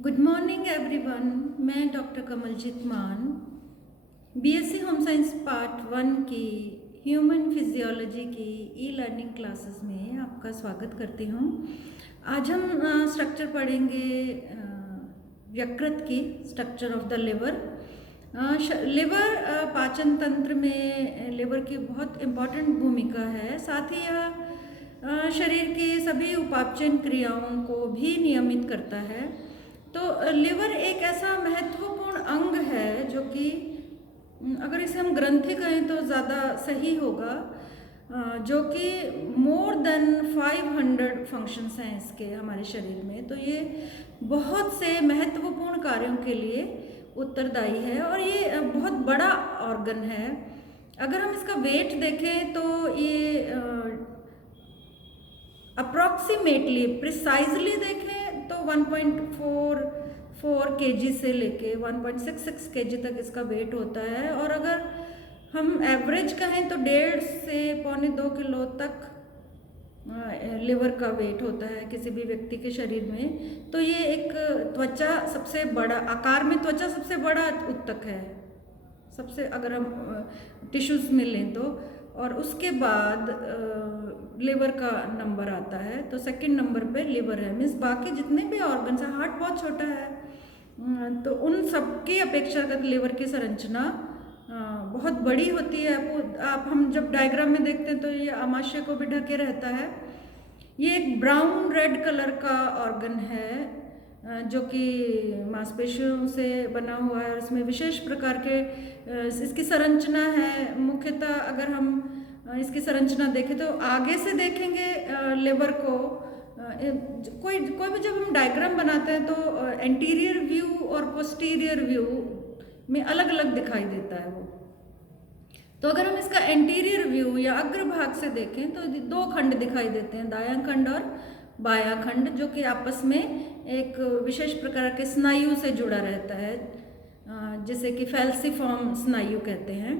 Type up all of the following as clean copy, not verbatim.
Good morning everyone. मैं doctor Kamaljeet मान BSc home science part 1 की ह्यूमन फिजियोलॉजी की ई लर्निंग क्लासेस में आपका स्वागत करती हूँ। आज हम स्ट्रक्चर पढ़ेंगे यकृत की, structure of the liver. Liver पाचन तंत्र में लिवर की बहुत इम्पॉर्टेंट भूमिका है। साथ ही यह शरीर की सभी उपापचयन क्रियाओं को भी नियमित करता है। तो लिवर एक ऐसा महत्वपूर्ण अंग है जो कि अगर इसे हम ग्रंथि कहें तो ज़्यादा सही होगा, जो कि मोर देन 500 फंक्शंस हैं इसके हमारे शरीर में। तो ये बहुत से महत्वपूर्ण कार्यों के लिए उत्तरदायी है और ये बहुत बड़ा ऑर्गन है। अगर हम इसका वेट देखें तो ये अप्रॉक्सीमेटली प्रिसाइजली देखें तो 1.44 kg से लेके 1.66 kg तक इसका वेट होता है। और अगर हम एवरेज कहें तो 1.5 से 1.25 किलो तक लिवर का वेट होता है किसी भी व्यक्ति के शरीर में। तो ये एक त्वचा सबसे बड़ा, आकार में त्वचा सबसे बड़ा ऊतक है, सबसे अगर हम टिश्यूज में लें तो। और उसके बाद लिवर का नंबर आता है, तो सेकंड नंबर पे लिवर है। मीन्स बाकी जितने भी ऑर्गन्स हैं, हार्ट बहुत छोटा है, तो उन सब की अपेक्षाकृत लिवर की संरचना बहुत बड़ी होती है। आप हम जब डायग्राम में देखते हैं तो ये आमाशय को भी ढके रहता है। ये एक ब्राउन रेड कलर का ऑर्गन है जो कि मांसपेशियों से बना हुआ है और इसमें विशेष प्रकार के इसकी संरचना है। मुख्यतः अगर हम इसकी संरचना देखें तो आगे से देखेंगे लिवर को, कोई भी जब हम डायग्राम बनाते हैं तो एंटीरियर व्यू और पोस्टीरियर व्यू में अलग अलग दिखाई देता है वो। तो अगर हम इसका एंटीरियर व्यू या अग्रभाग से देखें तो दो खंड दिखाई देते हैं, दायां खंड और बायां खंड, जो कि आपस में एक विशेष प्रकार के स्नायु से जुड़ा रहता है, जिसे कि फैल्सिफॉर्म स्नायु कहते हैं,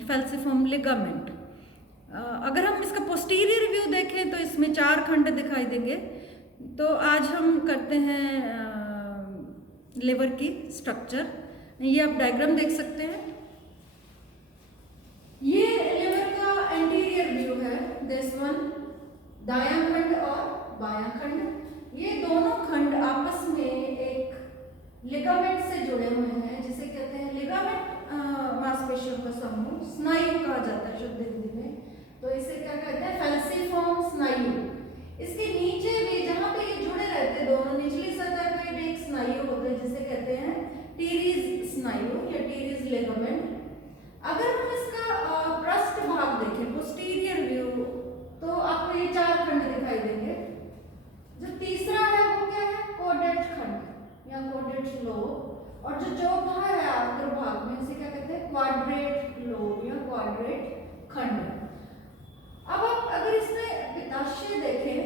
फैल्सिफॉर्म लिगामेंट। अगर हम इसका पोस्टीरियर व्यू देखें तो इसमें 4 खंड दिखाई देंगे। तो आज हम करते हैं लिवर की स्ट्रक्चर। ये आप डायग्राम देख सकते हैं। ये लिवर का एंटीरियर व्यू है, दिस वन, दायां खंड और बायां खंड। ये दोनों खंड आपस में एक लिगामेंट से जुड़े हुए हैं, जिसे कहते हैं लिगामेंट। मांसपेशियों का समूह स्नायु कहा जाता है शुद्ध हिंदी में, तो इसे क्या कहते हैं, फैल्सिफॉर्म स्नायु। इसके नीचे भी जहां पे ये जुड़े रहते हैं दोनों, निचली सतह पे भी एक स्नायु होते हैं जिसे कहते हैं टीरीज स्नायु या टीरीज लिगामेंट। अगर हम इसका पृष्ठ भाग देखें, पोस्टीरियर व्यू, तो आपको ये 4 खंड दिखाई देंगे। जो तीसरा है वो क्या है, कोडेट खंड या कोडेट लोब। और जो चौथा है आखिर भाग में, इसे क्या कहते हैं, क्वाड्रेट लोब या क्वाड्रेट खंड। अब आप अगर इसमें पित्ताशय देखें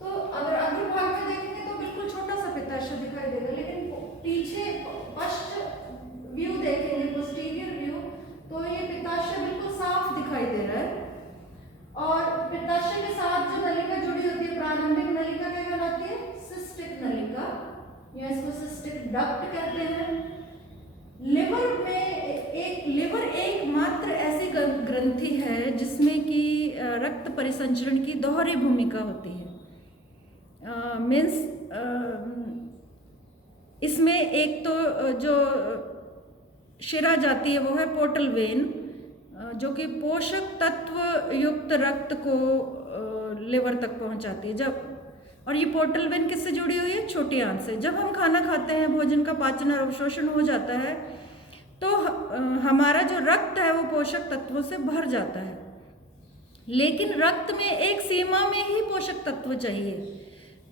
तो अगर अग्र भाग में देखेंगे तो बिल्कुल छोटा सा पित्ताशय दिखाई देगा, लेकिन पीछे पश्च व्यू देखेंगे, पोस्टीरियर व्यू, तो ये पित्ताशय बिल्कुल साफ दिखाई दे रहा है। और पित्ताशय के साथ जो नलिका जुड़ी होती है, प्रारंभिक नलिका क्या कहलाती है, सिस्टिक नलिका, या इसको सिस्टिक डक्ट कहते हैं। लिवर एकमात्र ऐसी ग्रंथि है जिसमें कि रक्त परिसंचरण की दोहरी भूमिका होती है। मीन्स इसमें एक तो जो शिरा जाती है वो है पोर्टल वेन, जो कि पोषक तत्व युक्त रक्त को लिवर तक पहुंचाती है। और ये पोर्टल वेन किससे जुड़ी हुई है, छोटी आंत से। जब हम खाना खाते हैं, भोजन का पाचन और अवशोषण हो जाता है, तो हमारा जो रक्त है वो पोषक तत्वों से भर जाता है। लेकिन रक्त में एक सीमा में ही पोषक तत्व चाहिए।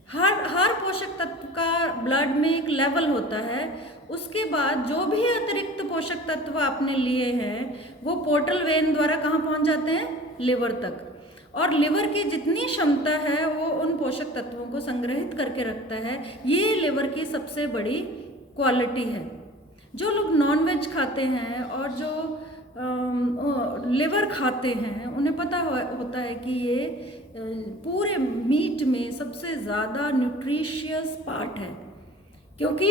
हर पोषक तत्व का ब्लड में एक लेवल होता है। उसके बाद जो भी अतिरिक्त पोषक तत्व आपने लिए हैं वो पोर्टल वेन द्वारा कहाँ पहुँच जाते हैं, लिवर तक। और लिवर की जितनी क्षमता है वो उन पोषक तत्वों को संग्रहित करके रखता है। ये लिवर की सबसे बड़ी क्वालिटी है। जो लोग नॉनवेज खाते हैं और जो लिवर खाते हैं, उन्हें पता होता है कि ये पूरे मीट में सबसे ज़्यादा न्यूट्रिशियस पार्ट है। क्योंकि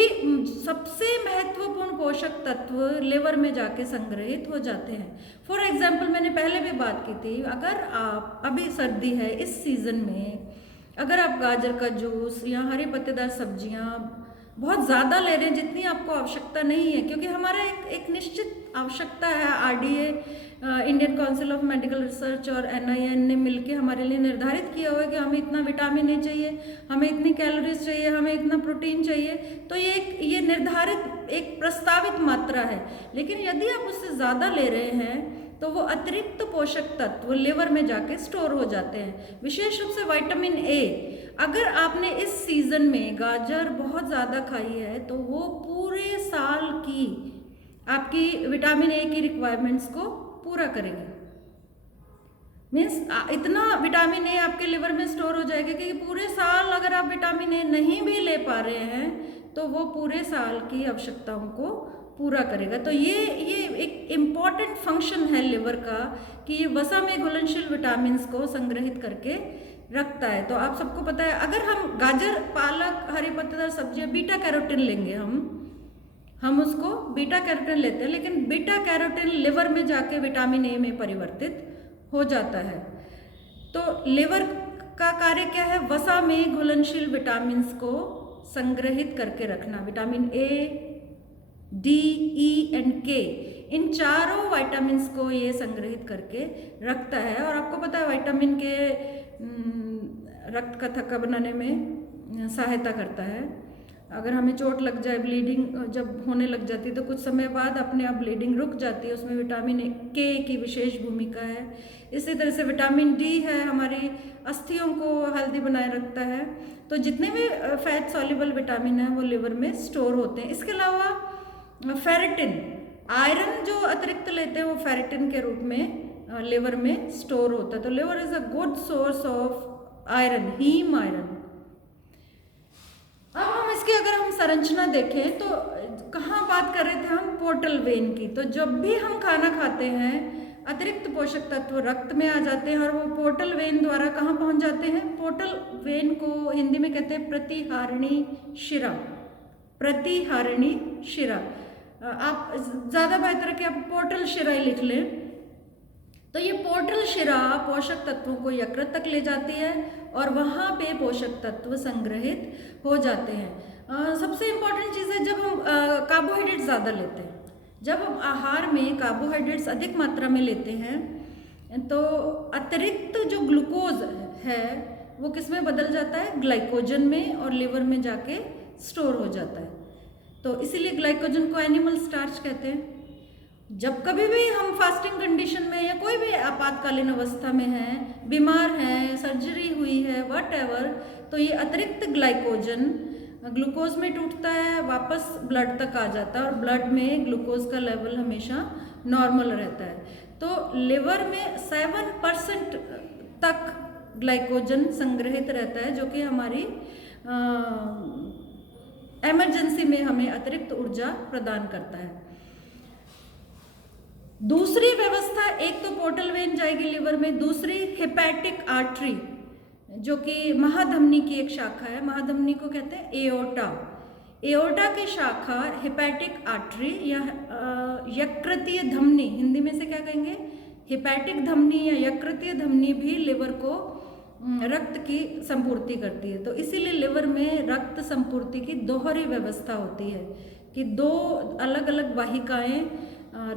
सबसे महत्वपूर्ण पोषक तत्व लिवर में जाके संग्रहित हो जाते हैं। फॉर एग्जाम्पल, मैंने पहले भी बात की थी, अगर आप अभी सर्दी है इस सीज़न में अगर आप गाजर का जूस या हरी पत्तेदार सब्जियां बहुत ज़्यादा ले रहे हैं जितनी आपको आवश्यकता नहीं है, क्योंकि हमारा एक निश्चित आवश्यकता है, RDA Indian council of medical research और एनआईएन ने मिलकर हमारे लिए निर्धारित किया हुआ है कि हमें इतना विटामिन ए चाहिए, हमें इतनी कैलोरीज चाहिए, हमें इतना प्रोटीन चाहिए। तो ये निर्धारित एक प्रस्तावित मात्रा है, लेकिन यदि आप उससे ज़्यादा ले रहे हैं तो वो अतिरिक्त पोषक तत्व लिवर में जाके स्टोर हो जाते हैं। विशेष रूप से विटामिन ए, अगर आपने इस सीज़न में गाजर बहुत ज़्यादा खाई है तो वो पूरे साल की आपकी विटामिन ए की रिक्वायरमेंट्स को पूरा करेगी। मीन्स इतना विटामिन ए आपके लिवर में स्टोर हो जाएगा कि पूरे साल अगर आप विटामिन ए नहीं भी ले पा रहे हैं तो वो पूरे साल की आवश्यकताओं को पूरा करेगा। तो ये एक इम्पॉर्टेंट फंक्शन है लिवर का कि ये वसा में घुलनशील विटामिन्स को संग्रहित करके रखता है। तो आप सबको पता है, अगर हम गाजर, पालक, हरी पत्तेदार सब्जियां, बीटा कैरोटीन लेंगे, हम उसको बीटा कैरोटीन लेते हैं, लेकिन बीटा कैरोटीन लिवर में जाके विटामिन ए में परिवर्तित हो जाता है। तो लिवर का कार्य क्या है? वसा में घुलनशील विटामिन्स को संग्रहित करके रखना। Vitamin A, D, E and के, इन चारों विटामिन्स को ये संग्रहित करके रखता है। और आपको पता है विटामिन के रक्त का थक्का बनाने में सहायता करता है। अगर हमें चोट लग जाए, ब्लीडिंग जब होने लग जाती है तो कुछ समय बाद अपने आप ब्लीडिंग रुक जाती है, उसमें विटामिन के की विशेष भूमिका है। इसी तरह से विटामिन डी है, हमारी अस्थियों को हेल्दी बनाए रखता है। तो जितने भी फैट सॉल्युबल विटामिन है वो लिवर में स्टोर होते हैं। इसके अलावा फेरेटिन, आयरन जो अतिरिक्त लेते हैं वो फेरेटिन के रूप में लिवर में स्टोर होता है। तो liver is a good source of iron, haem iron. अब हम इसकी अगर हम संरचना देखें तो कहाँ बात कर रहे थे हम? पोर्टल वेन की। तो जब भी हम खाना खाते हैं अतिरिक्त पोषक तत्व रक्त में आ जाते हैं और वो पोर्टल वेन द्वारा कहाँ पहुँच जाते हैं? पोर्टल वेन को हिंदी में कहते हैं प्रतिहारिणी शिरा। प्रतिहारिणी शिरा, आप ज़्यादा बेहतर है कि आप पोर्टल शिरा ही लिख लें। तो ये पोर्टल शिरा पोषक तत्वों को यकृत तक ले जाती है और वहाँ पे पोषक तत्व संग्रहित हो जाते हैं। सबसे इम्पॉर्टेंट चीज़ है, जब हम कार्बोहाइड्रेट ज़्यादा लेते हैं, जब हम आहार में कार्बोहाइड्रेट्स अधिक मात्रा में लेते हैं तो अतिरिक्त जो ग्लूकोज है वो किस में बदल जाता है? ग्लाइकोजन में, और लिवर में जाके स्टोर हो जाता है। तो इसीलिए ग्लाइकोजन को एनिमल स्टार्च कहते हैं। जब कभी भी हम फास्टिंग कंडीशन में या कोई भी आपातकालीन अवस्था में हैं, बीमार हैं, सर्जरी हुई है, व्हाटएवर, तो ये अतिरिक्त ग्लाइकोजन ग्लूकोज में टूटता है, वापस ब्लड तक आ जाता है और ब्लड में ग्लूकोज का लेवल हमेशा नॉर्मल रहता है। तो लिवर में 7% तक ग्लाइकोजन संग्रहित रहता है, जो कि हमारी इमरजेंसी में हमें अतिरिक्त ऊर्जा प्रदान करता है। दूसरी व्यवस्था, एक तो पोर्टल वेन जाएगी लिवर में, दूसरी हेपेटिक आर्टरी जो कि महाधमनी की एक शाखा है। महाधमनी को कहते हैं एओर्टा। एओर्टा की शाखा हेपेटिक आर्टरी या यकृतीय धमनी, हिंदी में से क्या कहेंगे? हेपेटिक धमनी या यकृतीय धमनी भी लिवर को रक्त की संपूर्ति करती है। तो इसीलिए लिवर में रक्त संपूर्ति की दोहरी व्यवस्था होती है कि दो अलग अलग वाहिकाएं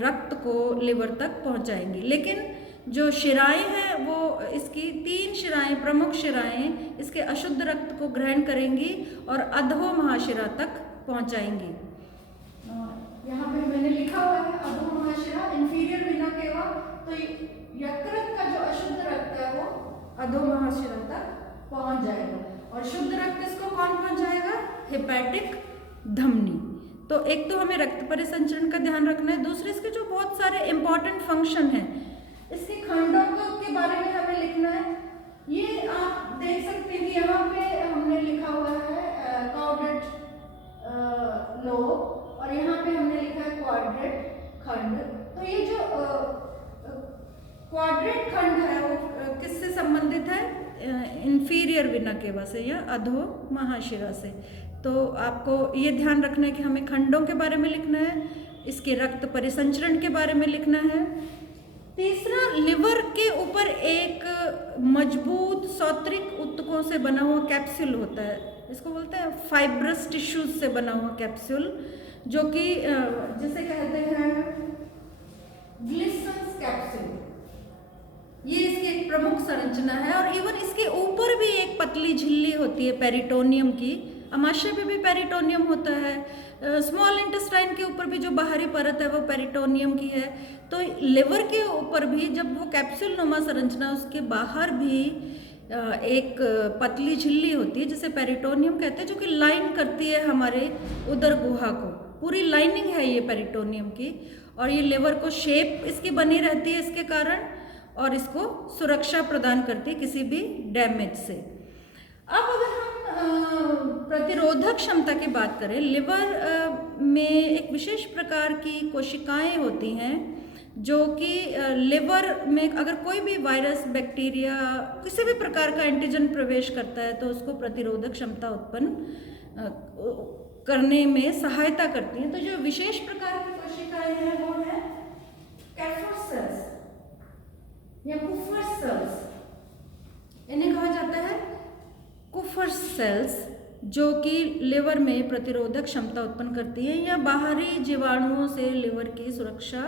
रक्त को लिवर तक पहुंचाएंगी। लेकिन जो शिराएं हैं वो इसकी 3 शिराएं, प्रमुख शिराएं इसके अशुद्ध रक्त को ग्रहण करेंगी और अधो महाशिरा तक पहुंचाएंगी। यहाँ पे मैंने लिखा हुआ है अधो महाशिरा, इंफीरियर वीना केवा। तो यकृत का जो अशुद्ध रक्त है वो अधो महाशिरा तक पहुंच जाएगा और शुद्ध रक्त इसको कौन पहुंचाएगा? हेपेटिक धमनी। तो एक तो हमें रक्त परिसंचरण का ध्यान रखना है, दूसरे इसके जो बहुत सारे इंपॉर्टेंट फंक्शन हैं, इसके खंडों के बारे में हमें लिखना है। ये आप देख सकते हैं कि यहाँ पे हमने लिखा हुआ है कॉर्डेट लोब और यहाँ पे हमने लिखा है क्वाड्रेट खंड। तो ये जो क्वाड्रेट खंड है वो किससे संबंधित है? इंफीरियर वीना केवा से या अधो महाशिरा से। तो आपको ये ध्यान रखना है कि हमें खंडों के बारे में लिखना है, इसके रक्त परिसंचरण के बारे में लिखना है। तीसरा, लिवर के ऊपर एक मजबूत सौत्रिक ऊतकों से बना हुआ कैप्सूल होता है, इसको बोलते हैं फाइब्रस टिश्यूज से बना हुआ कैप्सूल, जो कि जिसे कहते हैं ग्लिसन्स कैप्सूल। ये इसकी एक प्रमुख संरचना है। और इवन इसके ऊपर भी एक पतली झिल्ली होती है पेरिटोनियम की, अमाशय पे भी पेरिटोनियम होता है, स्मॉल इंटेस्टाइन के ऊपर भी जो बाहरी परत है वो पेरिटोनियम की है। तो लिवर के ऊपर भी जब वो कैप्सूल नुमा संरचना, उसके बाहर भी एक पतली झिल्ली होती है जिसे पेरिटोनियम कहते हैं, जो कि लाइन करती है हमारे उदर गुहा को। पूरी लाइनिंग है ये पेरिटोनियम की, और ये लिवर को शेप इसकी बनी रहती है इसके कारण, और इसको सुरक्षा प्रदान करती है किसी भी डैमेज से। अब अगर हम प्रतिरोधक क्षमता की बात करें, लिवर में एक विशेष प्रकार की कोशिकाएं होती हैं जो कि लिवर में अगर कोई भी वायरस, बैक्टीरिया, किसी भी प्रकार का एंटीजन प्रवेश करता है तो उसको प्रतिरोधक क्षमता उत्पन्न करने में सहायता करती हैं। तो जो विशेष प्रकार की कोशिकाएं हैं वो है कैफर सेल्स या कुफर सेल्स, इन्हें कहा जाता है कुफर सेल्स, जो कि लिवर में प्रतिरोधक क्षमता उत्पन्न करती हैं या बाहरी जीवाणुओं से लिवर की सुरक्षा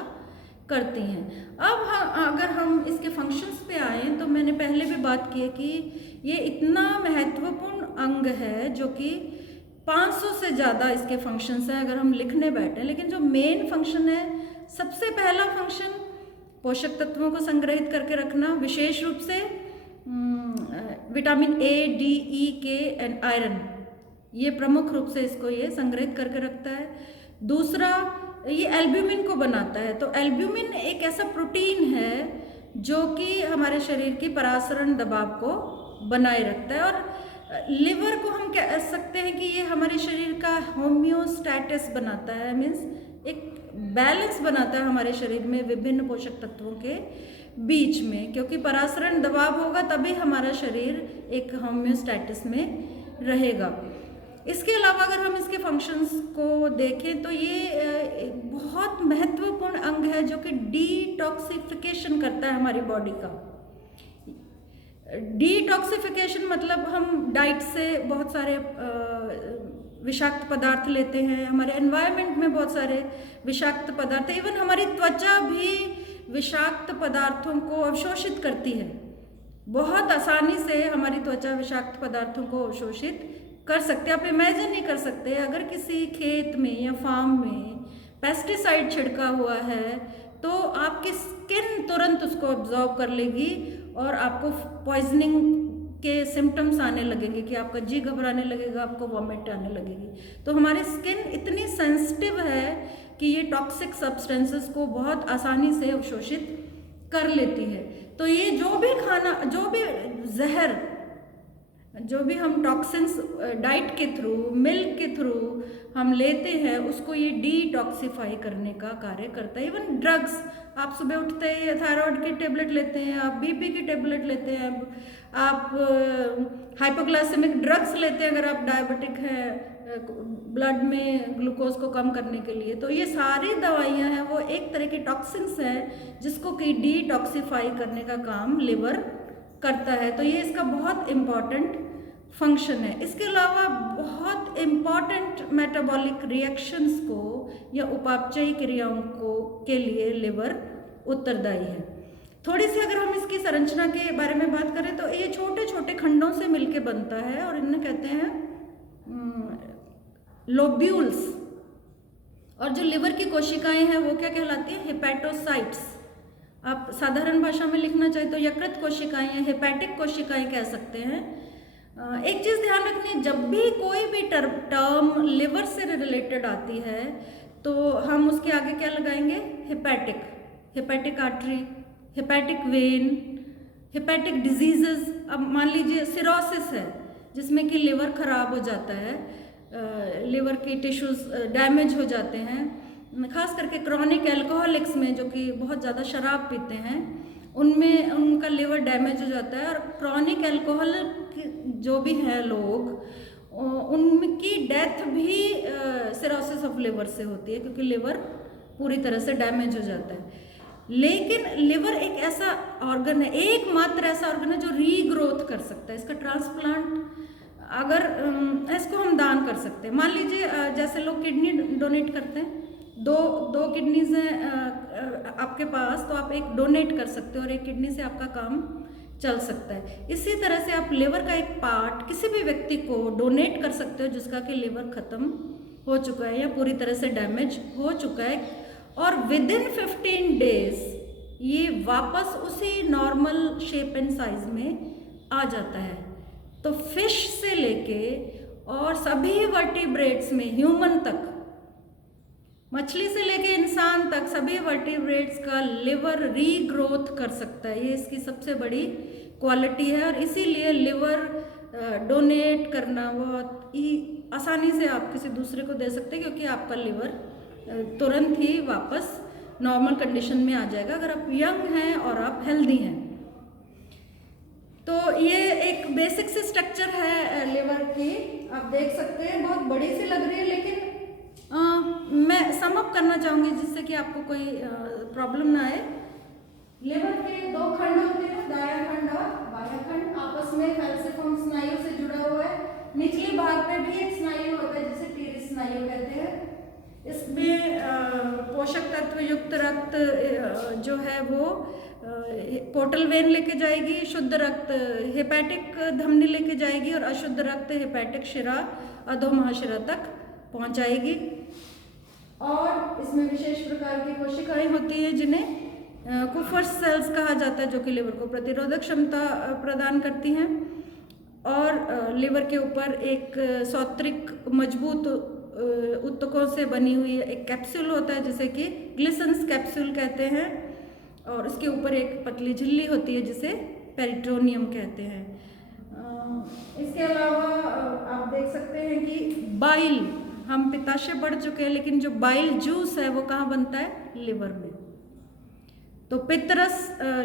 करती हैं। अब अगर हम इसके फंक्शंस पे आए तो मैंने पहले भी बात की है कि ये इतना महत्वपूर्ण अंग है जो कि 500 से ज़्यादा इसके फंक्शंस हैं अगर हम लिखने बैठे। लेकिन जो मेन फंक्शन है, सबसे पहला फंक्शन पोषक तत्वों को संग्रहित करके रखना, विशेष रूप से विटामिन ए, डी, ई, के एंड आयरन, ये प्रमुख रूप से इसको ये संग्रहित करके रखता है। दूसरा, ये एल्ब्यूमिन को बनाता है। तो एल्ब्यूमिन एक ऐसा प्रोटीन है जो कि हमारे शरीर की परासरण दबाव को बनाए रखता है, और लिवर को हम कह सकते हैं कि ये हमारे शरीर का होम्योस्टैटिस बनाता है, मीन्स एक बैलेंस बनाता है हमारे शरीर में विभिन्न पोषक तत्वों के बीच में, क्योंकि परासरण दबाव होगा तभी हमारा शरीर एक होम्योस्टैटिस में रहेगा। इसके अलावा अगर हम इसके फंक्शंस को देखें तो ये बहुत महत्वपूर्ण अंग है जो कि डिटॉक्सिफिकेशन करता है हमारी बॉडी का। डिटॉक्सिफिकेशन मतलब हम डाइट से बहुत सारे विषाक्त पदार्थ लेते हैं, हमारे एनवायरनमेंट में बहुत सारे विषाक्त पदार्थ, इवन हमारी त्वचा भी विषाक्त पदार्थों को अवशोषित करती है। बहुत आसानी से हमारी त्वचा विषाक्त पदार्थों को अवशोषित कर सकते हैं। आप इमेजिन नहीं कर सकते, अगर किसी खेत में या फार्म में पेस्टिसाइड छिड़का हुआ है तो आपकी स्किन तुरंत उसको ऑब्जॉर्व कर लेगी और आपको पॉइजनिंग के सिम्टम्स आने लगेंगे कि आपका जी घबराने लगेगा, आपको वॉमिट आने लगेगी। तो हमारी स्किन इतनी सेंसिटिव है कि ये टॉक्सिक सब्सटेंसेस को बहुत आसानी से अवशोषित कर लेती है। तो ये जो भी खाना, जो भी जहर, जो भी हम टॉक्सिन्स डाइट के थ्रू, मिल्क के थ्रू हम लेते हैं, उसको ये डिटॉक्सिफाई करने का कार्य करता है। इवन ड्रग्स, आप सुबह उठते ही थायराइड की टेबलेट लेते हैं, आप बीपी की टेबलेट लेते हैं, आप हाइपोग्लाइसेमिक ड्रग्स लेते हैं अगर आप डायबिटिक हैं, ब्लड में ग्लूकोज को कम करने के लिए। तो ये सारी दवाइयाँ हैं वो एक तरह की टॉक्सिन्स हैं जिसको कि डिटॉक्सिफाई करने का काम लिवर करता है। तो ये इसका बहुत इम्पॉर्टेंट फंक्शन है। इसके अलावा बहुत इम्पॉर्टेंट मेटाबॉलिक रिएक्शंस को या उपापचयी क्रियाओं को के लिए लिवर उत्तरदायी है। थोड़ी सी अगर हम इसकी संरचना के बारे में बात करें तो ये छोटे छोटे खंडों से मिलके बनता है और इन्हें कहते हैं लोब्यूल्स। और जो लिवर की कोशिकाएं हैं वो क्या कहलाती हैं? हेपेटोसाइट्स। आप साधारण भाषा में लिखना चाहे तो यकृत कोशिकाएं या हेपेटिक कोशिकाएं कह सकते हैं। एक चीज़ ध्यान रखनी, जब भी कोई भी टर्म लिवर से रिलेटेड आती है तो हम उसके आगे क्या लगाएंगे? Hepatic, hepatic artery, hepatic when, hepatic diseases. अब मान लीजिए सिरोसिस है जिसमें कि लिवर खराब हो जाता है, लिवर की टिश्यूज डैमेज हो जाते हैं, खास करके क्रॉनिक एल्कोहलिक्स में जो कि बहुत ज़्यादा शराब पीते हैं उनमें उनका लिवर डैमेज हो जाता है। और क्रॉनिक एल्कोहलिक जो भी हैं लोग, उनकी डेथ भी सिरोसिस ऑफ लिवर से होती है, क्योंकि लिवर पूरी तरह से डैमेज हो जाता है। लेकिन लिवर एक ऐसा ऑर्गन है, एकमात्र ऐसा ऑर्गन है जो रीग्रोथ कर सकता है। इसका ट्रांसप्लांट अगर इसको हम दान कर सकते हैं। मान लीजिए जैसे लोग किडनी डोनेट करते हैं, दो किडनीज हैं आपके पास, तो आप एक डोनेट कर सकते हो और एक किडनी से आपका काम चल सकता है। इसी तरह से आप लिवर का एक पार्ट किसी भी व्यक्ति को डोनेट कर सकते हो जिसका कि लिवर खत्म हो चुका है या पूरी तरह से डैमेज हो चुका है, और विदिन 15 डेज ये वापस उसी नॉर्मल शेप एंड साइज में आ जाता है। तो फिश से लेके और सभी वर्टिब्रेट्स में, ह्यूमन तक, मछली से लेके इंसान तक, सभी वर्टिब्रेट्स का लिवर रीग्रोथ कर सकता है। ये इसकी सबसे बड़ी क्वालिटी है, और इसीलिए लिवर डोनेट करना बहुत ही आसानी से आप किसी दूसरे को दे सकते हैं, क्योंकि आपका लिवर तुरंत ही वापस नॉर्मल कंडीशन में आ जाएगा अगर आप यंग हैं और आप हेल्दी हैं। तो ये एक बेसिक सी स्ट्रक्चर है लिवर की, आप देख सकते हैं, बहुत बड़ी सी लग रही है, लेकिन मैं सम अप करना चाहूँगी जिससे कि आपको कोई प्रॉब्लम ना आए। लिवर के दो खंड होते हैं, दायां खंड और बायां खंड, आपस में फैल्सिफॉर्म स्नायु से जुड़ा हुआ है। निचले भाग पे भी एक स्नायु होता है जिसे टीरिस स्नायु कहते हैं। इसमें पोषक तत्व युक्त रक्त जो है वो पोर्टल वेन लेके जाएगी, शुद्ध रक्त हेपेटिक धमनी लेके जाएगी, और अशुद्ध रक्त हेपेटिक शिरा अधोमहाशिरा तक पहुंचाएगी। और इसमें विशेष प्रकार की कोशिकाएं होती हैं जिन्हें कुफर्स सेल्स कहा जाता है, जो कि लिवर को प्रतिरोधक क्षमता प्रदान करती हैं। और लिवर के ऊपर एक सौत्रिक मजबूत उत्तकों से बनी हुई एक कैप्सूल होता है जिसे कि ग्लिसन्स कैप्सूल कहते हैं, और उसके ऊपर एक पतली झिल्ली होती है जिसे पेरिटोनियम कहते हैं। इसके अलावा आप देख सकते हैं कि बाइल, हम पित्ताशय बढ़ चुके हैं, लेकिन जो बाइल जूस है वो कहाँ बनता है? लिवर में। तो पित्तरस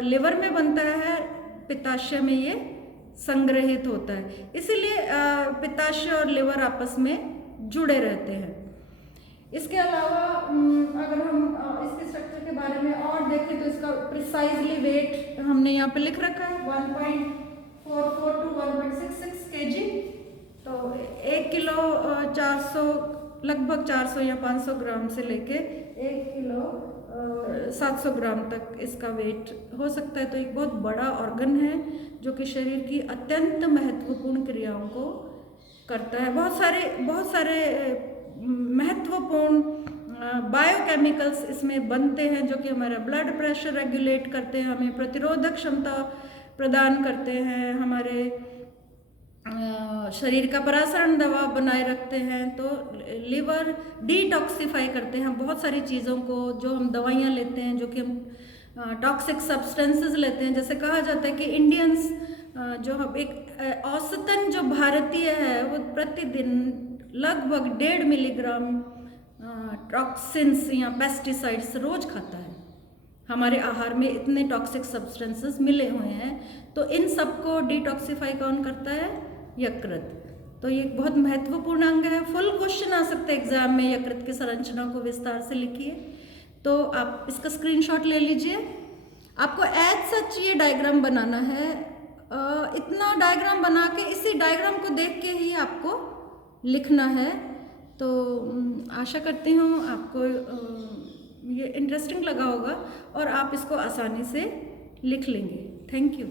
लिवर में बनता है, पित्ताशय में ये संग्रहित होता है, इसीलिए पित्ताशय और लिवर आपस में जुड़े रहते हैं। इसके अलावा अगर हम इसके स्ट्रक्चर के बारे में और देखें तो इसका प्रिसाइजली वेट हमने यहाँ पे लिख रखा है, 1.44 to 1.66 kg। तो 1 किलो 400, लगभग 400 या 500 ग्राम से लेके 1 किलो 700 ग्राम तक इसका वेट हो सकता है। तो एक बहुत बड़ा ऑर्गन है जो कि शरीर की अत्यंत महत्वपूर्ण क्रियाओं को करता है। बहुत सारे महत्वपूर्ण बायोकेमिकल्स इसमें बनते हैं जो कि हमारा ब्लड प्रेशर रेगुलेट करते हैं, हमें प्रतिरोधक क्षमता प्रदान करते हैं, हमारे शरीर का परासरण दबाव बनाए रखते हैं। तो लिवर डिटॉक्सिफाई करते हैं बहुत सारी चीज़ों को, जो हम दवाइयाँ लेते हैं, जो कि हम टॉक्सिक सब्सटेंसेस लेते हैं। जैसे कहा जाता है कि इंडियंस जो हम एक औसतन जो भारतीय है वो प्रतिदिन लगभग 1.5 मिलीग्राम टॉक्सिन्स या पेस्टिसाइड्स रोज खाता है। हमारे आहार में इतने टॉक्सिक सब्सटेंसेस मिले हुए हैं, तो इन सबको डिटॉक्सिफाई कौन करता है? यकृत। तो ये बहुत महत्वपूर्ण अंग है। फुल क्वेश्चन आ सकता है एग्जाम में, यकृत की संरचना को विस्तार से लिखिए। तो आप इसका स्क्रीनशॉट ले लीजिए। आपको एज सच ये डायग्राम बनाना है। इतना डायग्राम बना के इसी डायग्राम को देख के ही आपको लिखना है। तो आशा करती हूँ आपको ये इंटरेस्टिंग लगा होगा और आप इसको आसानी से लिख लेंगे। Thank you.